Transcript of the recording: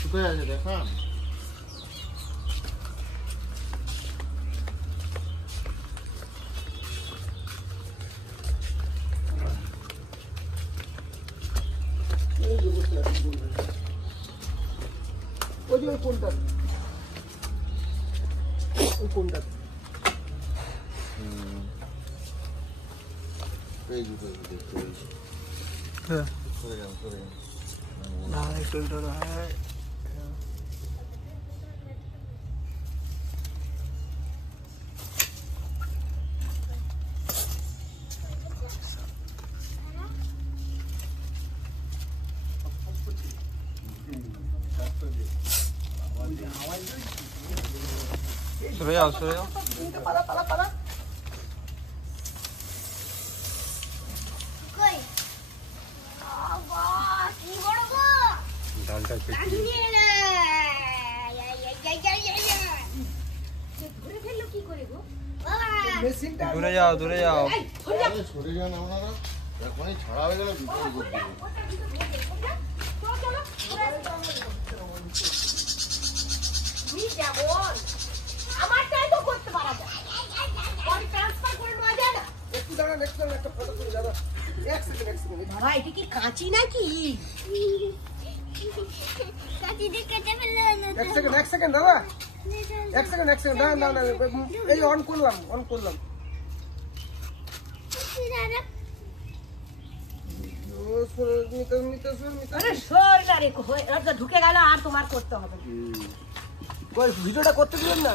কোথায় আছে দেখান? ওই কোনটা ওই কোনটা এই দুটো দেখতে হ্যাঁ সরে যান না একটু হ্যাঁ সরে যাও পালা পালা পালা কই বাবা কি বড় গো ডালটা দাঁড়িয়ে রে ঘুরে ফেললো কি করে গো বাবা মেশিনটা দূরে যাও সরে যান আপনারা এখনই ছাড়া হয়ে গেলে বিপদ করতে যেমন আমারটাই তো করতে পারা যায় ট্রান্সফার করে নেওয়া যায় না একটু দাঁড়ান একটু দাঁড়ান একটা ফটো তুলে দাদা এক সেকেন্ড বাবা এটা কি কাঁচি নাকি কাঁচি দিয়ে কেটে ফেললে এক সেকেন্ড দাদা এক সেকেন্ড দাঁড়ান এই অন করলাম আরে সর না রে ঢুকে গেল আর তোমার করতে হবে ভিডিওটা করতে দিবেন না